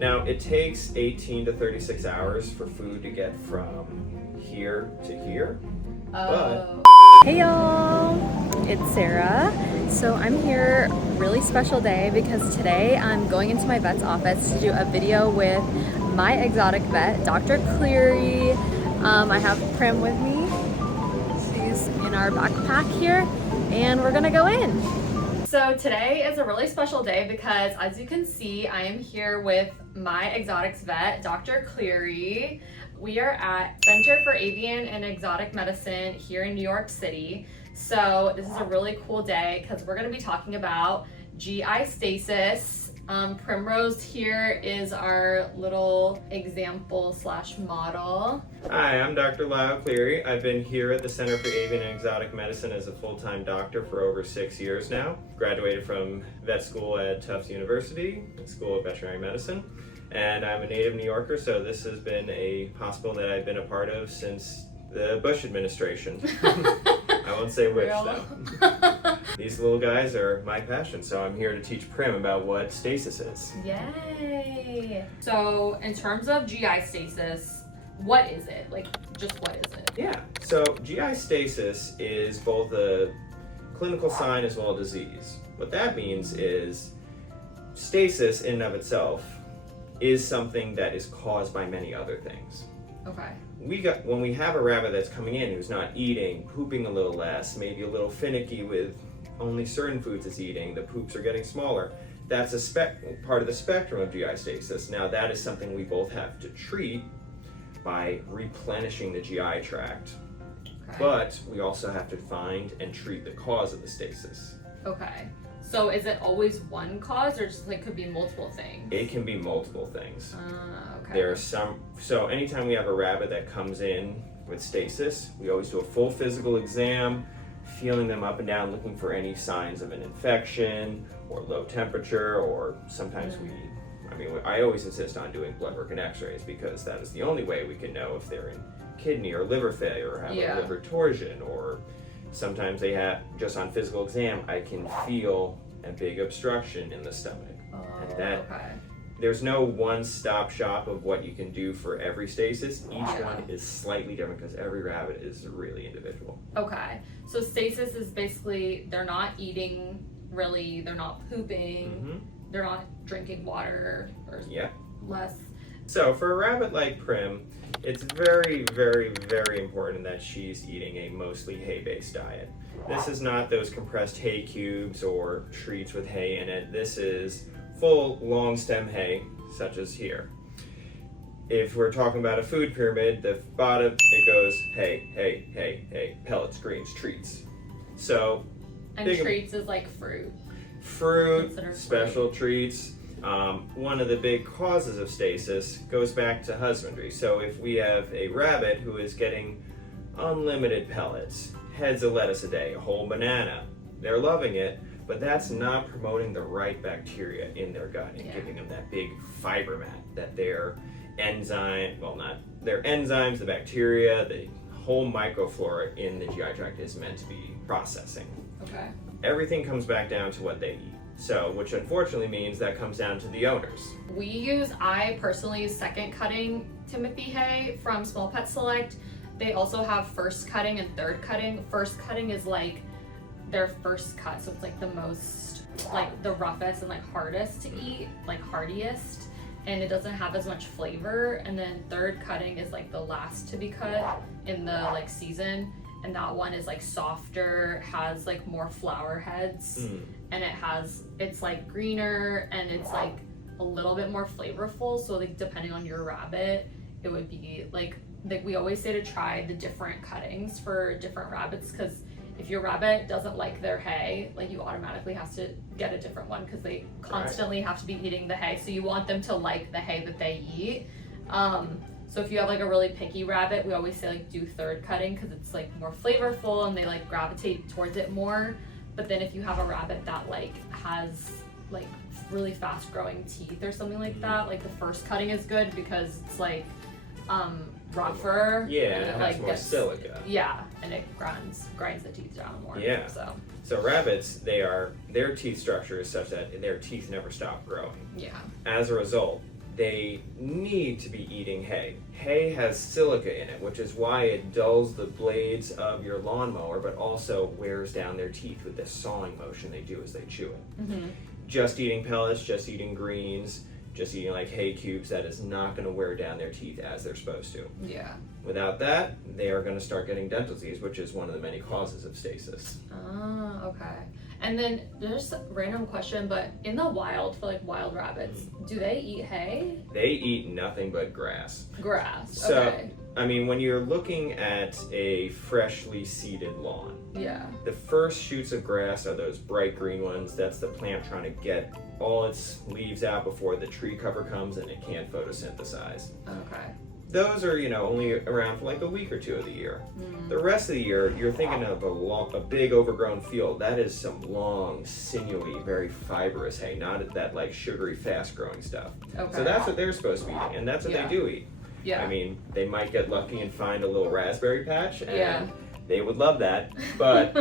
Now, it takes 18 to 36 hours for food to get from here to here. Hey y'all, it's Sara. So I'm here, really special day, because today I'm going into my vet's office to do a video with my exotic vet, Dr. Cleary. I have Prim with me. She's in our backpack here, and we're gonna go in. So today is a really special day because, as you can see, I am here with my exotics vet, Dr. Cleary. We are at Center for Avian and Exotic Medicine here in New York City. So this is a really cool day because we're going to be talking about GI-stasis. Primrose here is our little example slash model. Hi, I'm Dr. Lyle Cleary. I've been here at the Center for Avian and Exotic Medicine as a full-time doctor for over 6 years now. Graduated from vet school at Tufts University, School of Veterinary Medicine. And I'm a native New Yorker, so this has been a hospital that I've been a part of since the Bush administration. I won't say which, though. These little guys are my passion, so I'm here to teach Prim about what stasis is. Yay! So, in terms of GI-stasis, what is it? Like, just what is it? Yeah, so GI-stasis is both a clinical sign as well as disease. What that means is stasis in and of itself is something that is caused by many other things. Okay. When we have a rabbit that's coming in who's not eating, pooping a little less, maybe a little finicky with only certain foods it's eating, the poops are getting smaller, that's a part of the spectrum of GI-stasis. Now that is something we both have to treat by replenishing the GI tract. Okay. But we also have to find and treat the cause of the stasis. Okay. So is it always one cause, or just like could be multiple things? It can be multiple things. Okay. There are so anytime we have a rabbit that comes in with stasis, we always do a full physical exam, feeling them up and down, looking for any signs of an infection or low temperature, or sometimes I always insist on doing blood work and x-rays because that is the only way we can know if they're in kidney or liver failure or have a liver torsion, or sometimes they have, just on physical exam, I can feel a big obstruction in the stomach. There's no one-stop shop of what you can do for every stasis. Each one is slightly different because every rabbit is really individual. Okay. So stasis is basically they're not eating really, they're not pooping, they're not drinking water or less. So for a rabbit like Prim, it's very, very, very important that she's eating a mostly hay-based diet. This is not those compressed hay cubes or treats with hay in it. This is full long stem hay, such as here. If we're talking about a food pyramid, the bottom, it goes hay, hay, hay, hay, pellets, greens, treats. So, and treats is like fruit, special treats. One of the big causes of stasis goes back to husbandry. So if we have a rabbit who is getting unlimited pellets, heads of lettuce a day, a whole banana, they're loving it, but that's not promoting the right bacteria in their gut and giving them that big fiber mat that their enzymes, the bacteria, the whole microflora in the GI tract is meant to be processing. Okay. Everything comes back down to what they eat. So, which unfortunately means that comes down to the owners. I personally use second cutting Timothy hay from Small Pet Select. They also have first cutting and third cutting. First cutting is like their first cut, so it's like the most, like the roughest and like hardest to eat, like hardiest, and it doesn't have as much flavor. And then third cutting is like the last to be cut in the like season, and that one is like softer, has like more flower heads, and it's like greener, and it's like a little bit more flavorful. So like depending on your rabbit, it would be like we always say to try the different cuttings for different rabbits, because if your rabbit doesn't like their hay, like you automatically have to get a different one because they constantly have to be eating the hay. So you want them to like the hay that they eat. So if you have like a really picky rabbit, we always say like do third cutting because it's like more flavorful and they like gravitate towards it more. But then if you have a rabbit that like has like really fast growing teeth or something like that, like the first cutting is good because it's like rougher. Yeah, and it has more silica. Yeah, and it grinds the teeth down more. Yeah. So rabbits, their teeth structure is such that their teeth never stop growing. Yeah. As a result, they need to be eating hay. Hay has silica in it, which is why it dulls the blades of your lawnmower, but also wears down their teeth with this sawing motion they do as they chew it. Mm-hmm. Just eating pellets, just eating greens, just eating like hay cubes, that is not going to wear down their teeth as they're supposed to. Yeah. Without that, they are going to start getting dental disease, which is one of the many causes of stasis. Ah, okay. And then there's a random question, but in the wild, for like wild rabbits, do they eat hay? They eat nothing but grass. Grass. So, Okay. I mean, when you're looking at a freshly seeded lawn, Yeah. the first shoots of grass are those bright green ones. That's the plant trying to get all its leaves out before the tree cover comes and it can't photosynthesize. Okay. Those are, only around for like a week or two of the year. The rest of the year, you're thinking of a big overgrown field. That is some long, sinewy, very fibrous hay, not that like sugary, fast-growing stuff. Okay. So that's what they're supposed to be eating, and that's what Yeah. they do eat. Yeah. I mean, they might get lucky and find a little raspberry patch, and Yeah. they would love that, but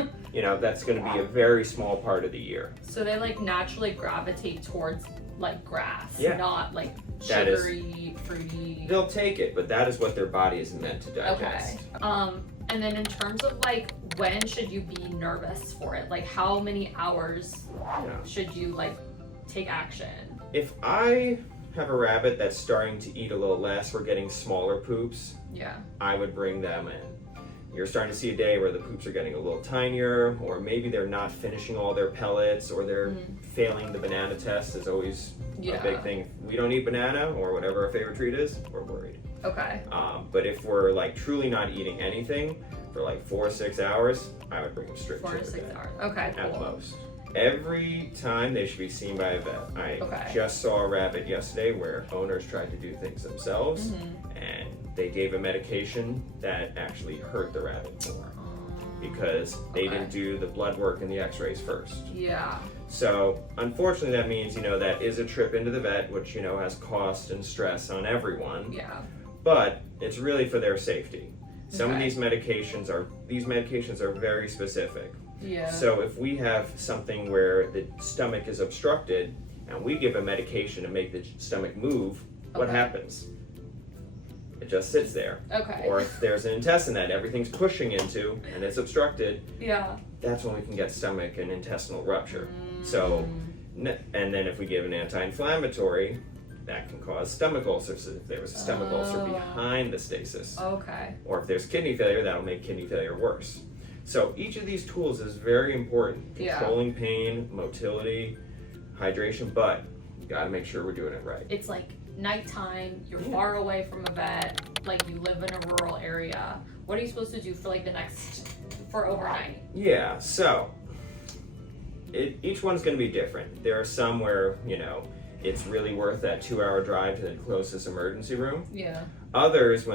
that's going to be a very small part of the year. So they like naturally gravitate towards like grass, Yeah. not like That is- sugary, fruity. They'll take it, but that is what their body is meant to Okay. digest. And then in terms of like when should you be nervous for it? Like how many hours should you like take action? If I have a rabbit that's starting to eat a little less, we're getting smaller poops, Yeah. I would bring them in. You're starting to see a day where the poops are getting a little tinier, or maybe they're not finishing all their pellets, or they're failing the banana test is always a big thing. If we don't eat banana, or whatever our favorite treat is, we're worried. Okay. But if we're like truly not eating anything for like 4 or 6 hours, I would bring them straight 4 to to the 6 vet. hours. Okay, At cool. most. Every time they should be seen by a vet. I Okay. just saw a rabbit yesterday where owners tried to do things themselves and they gave a medication that actually hurt the rabbit more because they Okay. didn't do the blood work and the x-rays first. Yeah. So unfortunately that means, that is a trip into the vet, which, has cost and stress on everyone, Yeah. but it's really for their safety. Some of Okay. these medications are very specific. Yeah. So if we have something where the stomach is obstructed and we give a medication to make the stomach move, what Okay. happens? It just sits there. Okay. Or if there's an intestine that everything's pushing into and it's obstructed, Yeah. that's when we can get stomach and intestinal rupture. So, and then if we give an anti-inflammatory, that can cause stomach ulcers if there was a stomach ulcer behind the stasis. Okay. Or if there's kidney failure, that'll make kidney failure worse. So each of these tools is very important. Yeah. Controlling pain, motility, hydration, but you gotta make sure we're doing it right. It's like nighttime, you're far away from a vet, like you live in a rural area. What are you supposed to do for overnight? Yeah, so each one's gonna be different. There are some where, it's really worth that 2-hour drive to the closest emergency room. Yeah. Others,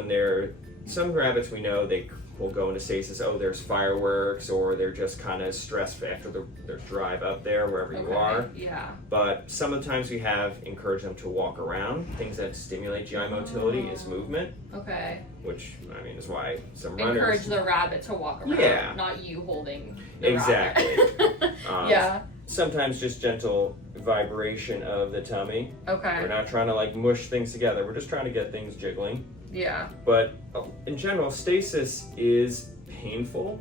some rabbits we know they will go into stasis, there's fireworks, or they're just kind of stressed after their drive up there, wherever you are. Yeah. But some of the times we have encouraged them to walk around. Things that stimulate GI motility is movement, Okay. which, is why some Encourage runners... the rabbit to walk around, Yeah. not you holding the Exactly. rabbit. Yeah. Sometimes just gentle vibration of the tummy. Okay. We're not trying to like mush things together. We're just trying to get things jiggling. Yeah. But in general, stasis is painful,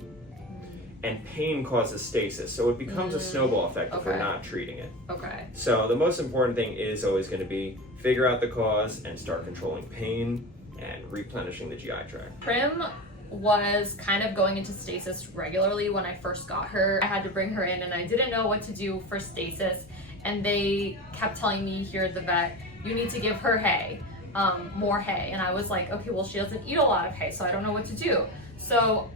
and pain causes stasis. So it becomes a snowball effect if we're Okay. not treating it. Okay. So the most important thing is always going to be figure out the cause and start controlling pain and replenishing the GI tract. Prim was kind of going into stasis regularly when I first got her. I had to bring her in and I didn't know what to do for stasis, and they kept telling me here at the vet, you need to give her hay, more hay. And I was like, okay, well, she doesn't eat a lot of hay, so I don't know what to do. So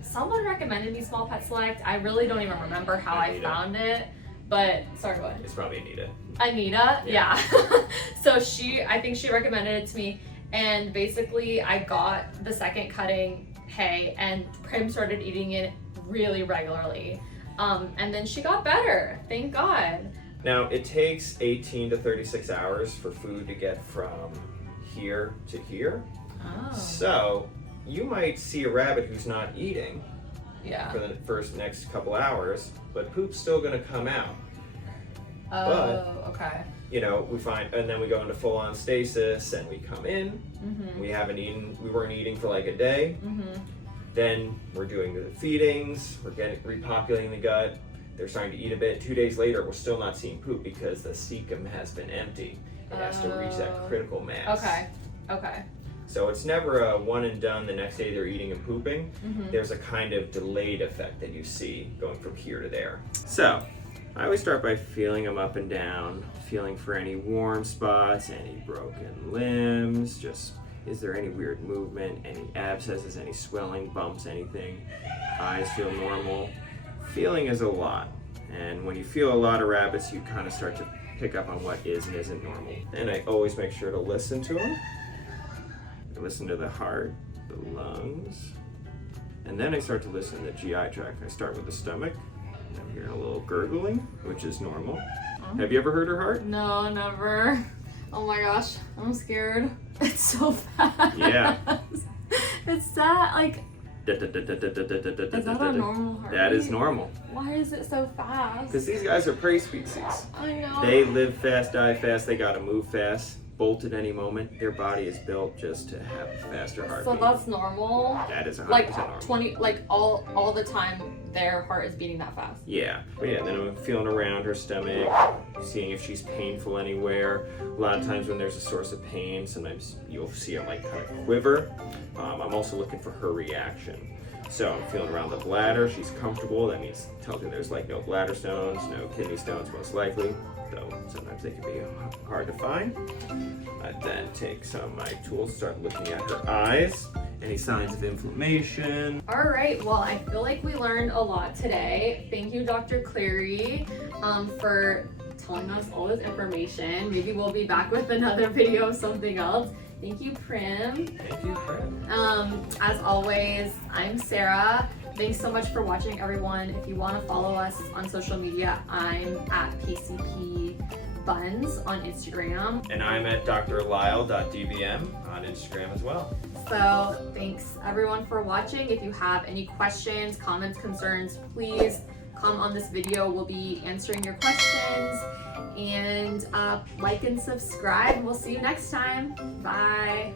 someone recommended me Small Pet Select. I really don't even remember how I found it, but sorry, what? It's probably Anita. Anita, yeah. So I think she recommended it to me, and basically I got the second cutting hay and Prim started eating it really regularly. And then she got better, thank God. Now, it takes 18 to 36 hours for food to get from here to here. Oh. So you might see a rabbit who's not eating Yeah. for the next couple hours, but poop's still going to come out. Oh, okay. you know, we find, and then we go into full-on stasis, and we come in. We haven't eaten. We weren't eating for like a day. Then we're doing the feedings. We're repopulating the gut. They're starting to eat a bit. 2 days later, we're still not seeing poop because the cecum has been empty. It has to reach that critical mass. Okay. So it's never a one and done. The next day they're eating and pooping. There's a kind of delayed effect that you see going from here to there. So I always start by feeling them up and down, feeling for any warm spots, any broken limbs, just is there any weird movement, any abscesses, any swelling, bumps, anything. Eyes feel normal. Feeling is a lot. And when you feel a lot of rabbits, you kind of start to pick up on what is and isn't normal. And I always make sure to listen to them. I listen to the heart, the lungs, and then I start to listen to the GI tract. I start with the stomach. I'm hearing a little gurgling, which is normal. Have you ever heard her heart? No, never. Oh my gosh, I'm scared. It's so fast. Yeah. It's that, like, is that a normal heartbeat? That is normal. Why is it so fast? Because these guys are prey species. I know. They live fast, die fast, they gotta move fast, bolt at any moment. Their body is built just to have a faster heartbeat. So that's normal? That is 100% like normal. 20, like all the time their heart is beating that fast? Yeah. But yeah, then I'm feeling around her stomach, seeing if she's painful anywhere. A lot of times when there's a source of pain, sometimes you'll see them like kind of quiver. I'm also looking for her reaction. So I'm feeling around the bladder, she's comfortable. That means tells me there's like no bladder stones, no kidney stones most likely, though sometimes they can be hard to find. I then take some of my tools, start looking at her eyes, any signs of inflammation. All right, well, I feel like we learned a lot today. Thank you, Dr. Cleary, for telling us all this information. Maybe we'll be back with another video of something else. Thank you, Prim. Thank you, Prim. As always, I'm Sarah. Thanks so much for watching, everyone. If you want to follow us on social media, I'm at PCP Buns on Instagram. And I'm at drlyle.dbm on Instagram as well. So thanks everyone for watching. If you have any questions, comments, concerns, please comment on this video. We'll be answering your questions. And like and subscribe. We'll see you next time. Bye.